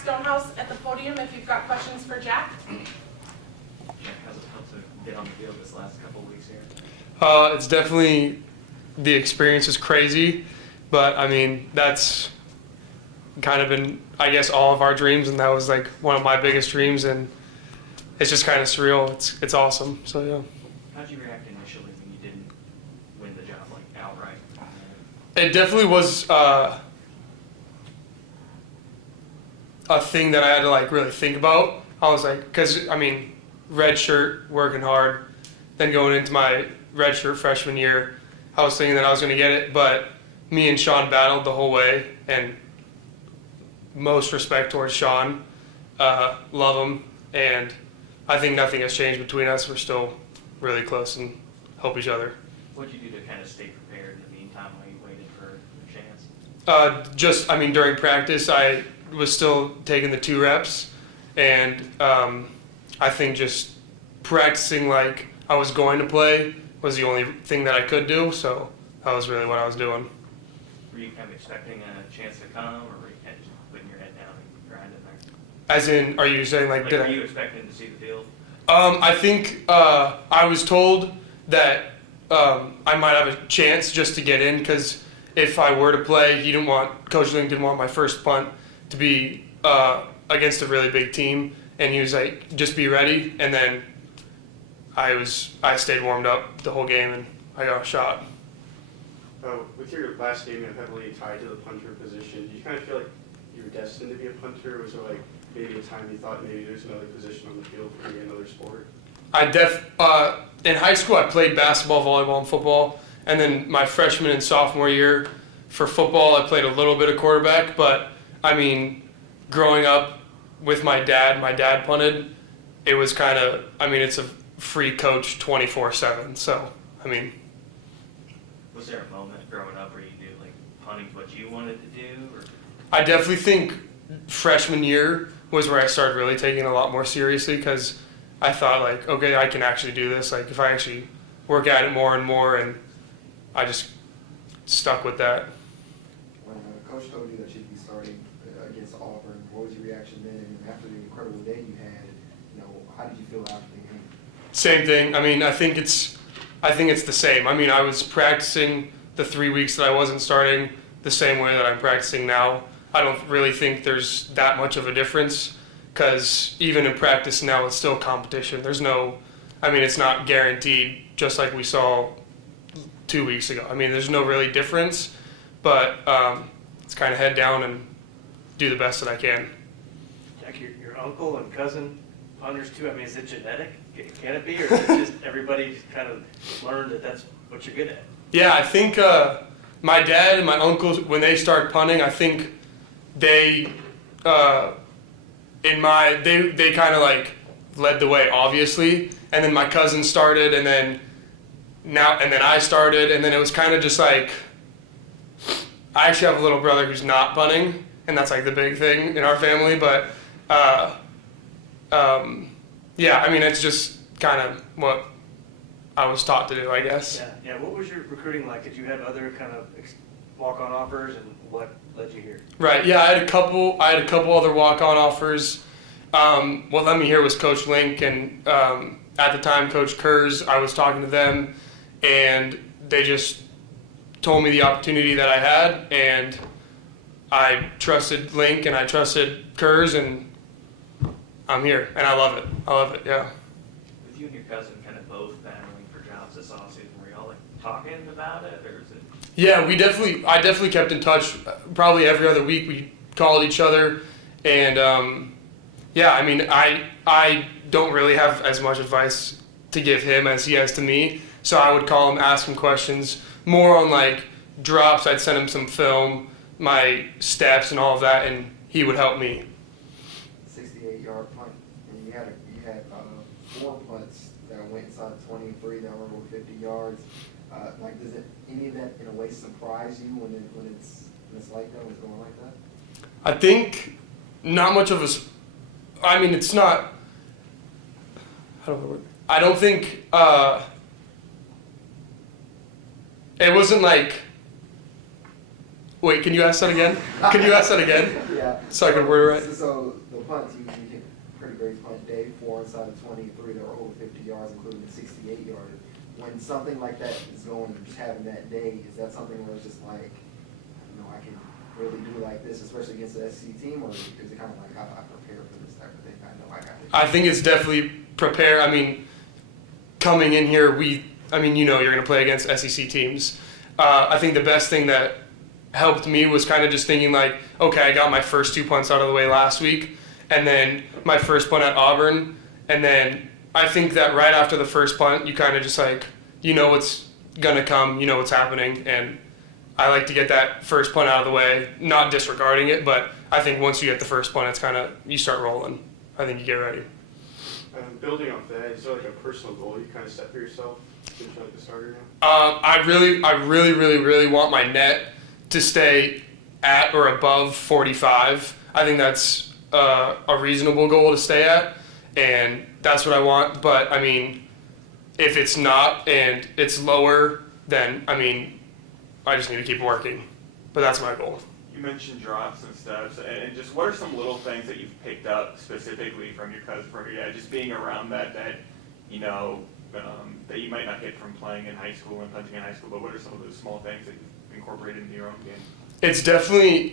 Stonehouse at the podium if you've got questions for Jack. Jack, how's it felt to get on the field this last couple of weeks here? It's definitely, the experience is crazy, but I mean, that's kind of been, I guess, all of our dreams, and that was like one of my biggest dreams, and it's just kind of surreal. It's awesome. So yeah. How'd you react initially when you didn't win the job like outright? It definitely was a thing that I had to like really think about. I was like, because I mean, red shirt, working hard, then going into my red shirt freshman year, I was thinking that I was going to get it, but me and Sean battled the whole way, and most respect towards Sean, love him, and I think nothing has changed between us. We're still really close and help each other. What'd you do to kind of stay prepared in the meantime while you waited for your chance? I mean, during practice, I was still taking the 2 reps, and I think just practicing like I was going to play was the only thing that I could do, so that was really what I was doing. Were you kind of expecting a chance to come, or were you kind of just putting your head down and grinding there? As in, are you saying like Were you expecting to see the field? I think I was told that I might have a chance just to get in, because if I were to play, Coach Link didn't want my first punt to be against a really big team, and he was like, just be ready. And then I stayed warmed up the whole game, and I got a shot. With your last game heavily tied to the punter position, do you kind of feel like you were destined to be a punter, or was there like maybe a time you thought maybe there's another position on the field for maybe another sport? In high school, I played basketball, volleyball, and football, and then my freshman and sophomore year for football, I played a little bit of quarterback. But I mean, growing up with my dad punted. It was kind of, I mean, it's a free coach 24/7. So I mean. Was there a moment growing up where you knew like punting's what you wanted to do? Or? I definitely think freshman year was where I started really taking it a lot more seriously, because I thought like, okay, I can actually do this. Like if I actually work at it more and more, and I just stuck with that. When Coach told you that you'd be starting against Auburn, what was your reaction then? And after the incredible day you had, how did you feel after the game? Same thing. I mean, I think it's the same. I mean, I was practicing the 3 weeks that I wasn't starting the same way that I'm practicing now. I don't really think there's that much of a difference, because even in practice now, it's still competition. It's not guaranteed, just like we saw 2 weeks ago. I mean, there's no really difference, but it's kind of head down and do the best that I can. Jack, your uncle and cousin punters too. I mean, is it genetic? Can it be, or is it just everybody kind of learned that that's what you're good at? Yeah, I think my dad and my uncles, when they start punting, I think they kind of like led the way, obviously, and then my cousin started, and then I started, and then it was kind of just like, I actually have a little brother who's not punting, and that's like the big thing in our family, but yeah, I mean, it's just kind of what I was taught to do, I guess. Yeah. What was your recruiting like? Did you have other kind of walk-on offers, and what led you here? Right. Yeah, I had a couple other walk-on offers. What led me here was Coach Link, and at the time, Coach Kurz. I was talking to them, and they just told me the opportunity that I had, and I trusted Link and I trusted Kurz, and I'm here, and I love it. Yeah. With you and your cousin kind of both battling for jobs this offseason, were y'all like talking about it, or is it? Yeah, I definitely kept in touch. Probably every other week we called each other, and yeah, I mean, I don't really have as much advice to give him as he has to me, so I would call him, ask him questions, more on like drops. I'd send him some film, my steps and all of that, and he would help me. 68-yard punt, and you had 4 punts that went inside 23 that were over 50 yards. Does any of that in a way surprise you when it's like that, when it's going like that? I think not much of a. I mean, it's not. I don't think it wasn't like Wait, can you ask that again? Can you ask that again? Yeah. So I can word it right. So the punts, you hit pretty great punt day, 4 inside of 23 that were over 50 yards, including the 68 yarder. When something like that is going, just having that day, is that something where it's just like, you know, I can really do like this, especially against the SC team, or is it kind of like, I prepare for this type of thing? I know I got it. I think it's definitely prepare. I mean, coming in here, you know you're going to play against SEC teams. I think the best thing that helped me was kind of just thinking like, okay, I got my first 2 punts out of the way last week, and then my first punt at Auburn, and then I think that right after the first punt, you kind of just like, you know what's going to come, you know what's happening, and I like to get that first punt out of the way, not disregarding it, but I think once you get the first punt, it's kind of, you start rolling. I think you get ready. Building off that, is there like a personal goal you kind of set for yourself since you're like the starter now? I really want my net to stay at or above 45. I think that's a reasonable goal to stay at, and that's what I want. But I mean, if it's not and it's lower, then I mean, I just need to keep working. But that's my goal. You mentioned drops and steps, and just what are some little things that you've picked up specifically from your cousin, just being around that you know, that you might not get from playing in high school and punting in high school, but what are some of those small things that you've incorporated into your own game? It's definitely,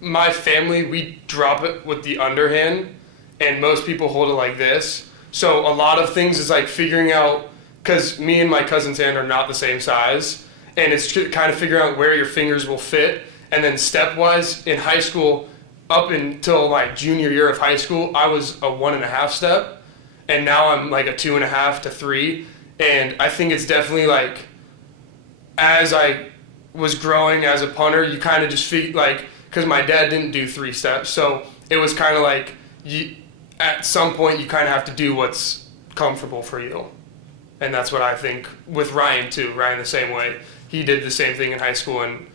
my family, we drop it with the underhand, and most people hold it like this. So a lot of things is like figuring out, because me and my cousin's hand are not the same size, and it's kind of figuring out where your fingers will fit. And then step-wise, in high school, up until my junior year of high school, I was a 1.5 step, and now I'm like a 2.5 to 3. And I think it's definitely like, as I was growing as a punter, you kind of just feel like, because my dad didn't do 3 steps, so it was kind of like, at some point you kind of have to do what's comfortable for you. And that's what I think with Ryan too. Ryan the same way. He did the same thing in high school, and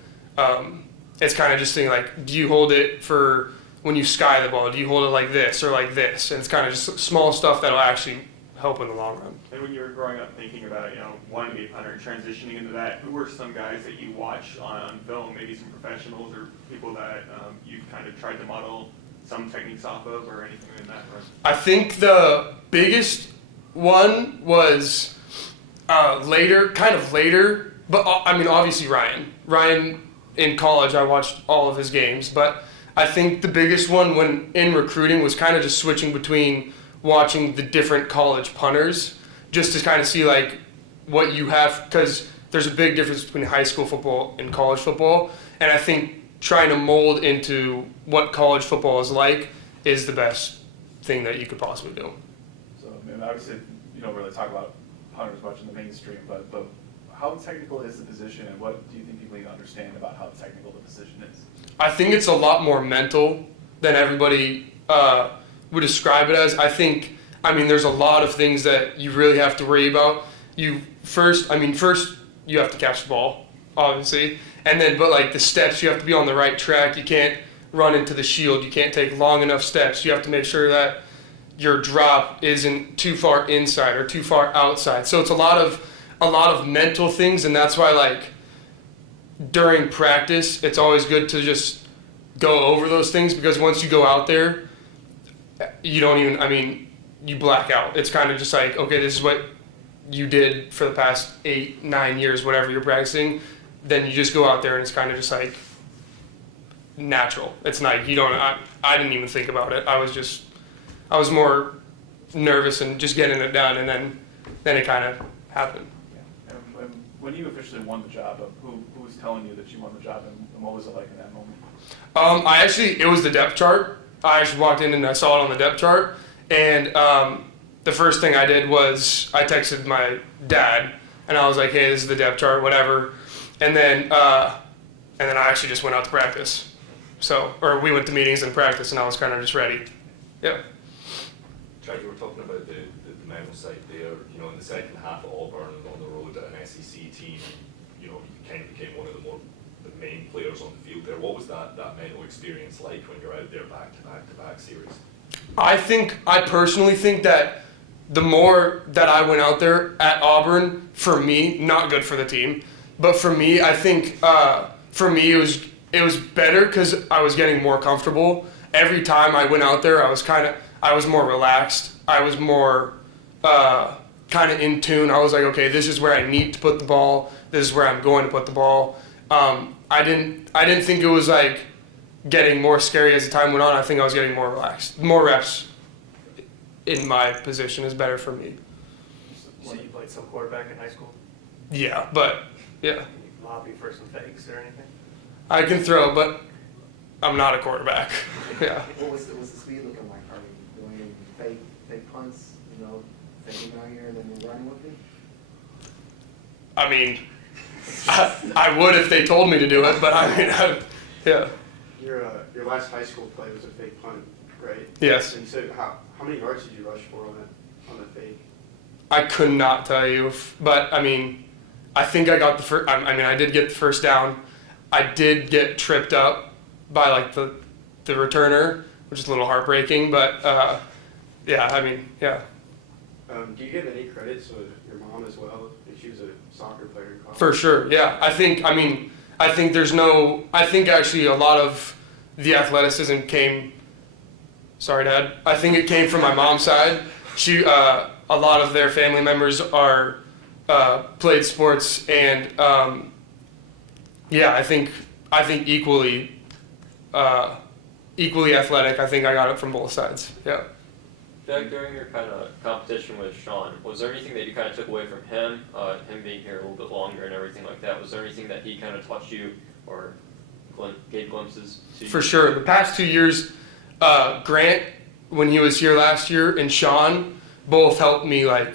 it's kind of just thinking like, do you hold it for when you sky the ball? Do you hold it like this or like this? And it's kind of just small stuff that'll actually help in the long run. And when you were growing up thinking about, you know, wanting to be a punter and transitioning into that, who were some guys that you watch on film, maybe some professionals or people that you've kind of tried to model some techniques off of or anything in that front? I think the biggest one was later, but I mean, obviously Ryan. Ryan in college, I watched all of his games, but I think the biggest one when in recruiting was kind of just switching between watching the different college punters, just to kind of see like what you have, because there's a big difference between high school football and college football, and I think trying to mold into what college football is like is the best thing that you could possibly do. So, I mean, obviously, you don't really talk about punters much in the mainstream, but how technical is the position, and what do you think people need to understand about how technical the position is? I think it's a lot more mental than everybody would describe it as. I mean, there's a lot of things that you really have to worry about. First, you have to catch the ball, obviously, and then, but like the steps, you have to be on the right track. You can't run into the shield. You can't take long enough steps. You have to make sure that your drop isn't too far inside or too far outside. So it's a lot of mental things, and that's why like during practice, it's always good to just go over those things, because once you go out there, you black out. It's kind of just like, okay, this is what you did for the past 8-9 years, whatever you're practicing. Then you just go out there and it's kind of just like natural. It's like, I didn't even think about it. I was more nervous and just getting it done, and then it kind of happened. Yeah. And when you officially won the job, who was telling you that you won the job, and what was it like in that moment? It was the depth chart. I actually walked in and I saw it on the depth chart, and the first thing I did was I texted my dad, and I was like, hey, this is the depth chart, whatever. And then I actually just went out to practice. Or we went to meetings and practice, and I was kind of just ready. Yeah. Jack, you were talking about the mental side there. You know, in the second half of Auburn on the road at an SEC team, you know, you kind of became one of the main players on the field there. What was that mental experience like when you're out there back-to-back series? I personally think that the more that I went out there at Auburn, for me, not good for the team, but for me, I think for me, it was better because I was getting more comfortable. Every time I went out there, I was more relaxed. I was more kind of in tune. I was like, okay, this is where I need to put the ball. This is where I'm going to put the ball. I didn't think it was like getting more scary as the time went on. I think I was getting more relaxed. More reps in my position is better for me. So you played some quarterback in high school? Yeah, but yeah, Can you lobby for some fakes or anything? I can throw, but I'm not a quarterback. Yeah. What's the speed looking like? Are we doing fake punts, you know, taking out here and then we're running with it? I mean, I would if they told me to do it, but I mean, yeah. Your last high school play was a fake punt, right? Yes. And so how many yards did you rush for on the fake? I could not tell you, but I mean, I think I got the first. I mean, I did get the first down. I did get tripped up by like the returner, which is a little heartbreaking. But yeah, I mean, yeah. Do you give any credit to your mom as well? She was a soccer player in college. For sure, yeah. I think actually a lot of the athleticism came. Sorry, Dad. I think it came from my mom's side. A lot of their family members are played sports, and yeah, I think equally athletic. I think I got it from both sides. Yeah. Jack, during your kind of competition with Sean, was there anything that you kind of took away from him, him being here a little bit longer and everything like that? Was there anything that he kind of taught you or gave glimpses to you? For sure. The past 2 years, Grant, when he was here last year, and Sean both helped me like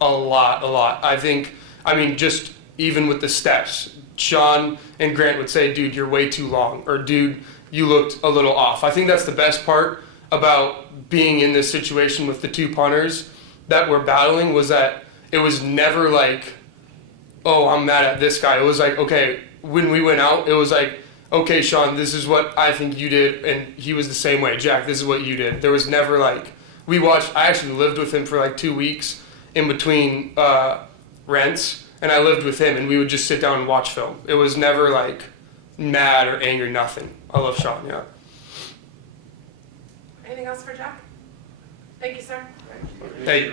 a lot. I mean, just even with the steps, Sean and Grant would say, dude, you're way too long, or dude, you looked a little off. I think that's the best part about being in this situation with the two punters that we're battling, was that it was never like, oh, I'm mad at this guy. It was like, okay, when we went out, it was like, okay, Sean, this is what I think you did, and he was the same way. Jack, this is what you did. There was never like, I actually lived with him for like 2 weeks in between rents, and I lived with him, and we would just sit down and watch film. It was never like mad or angry, nothing. I love Sean, yeah. Anything else for Jack? Thank you, sir. Thank you. Hey.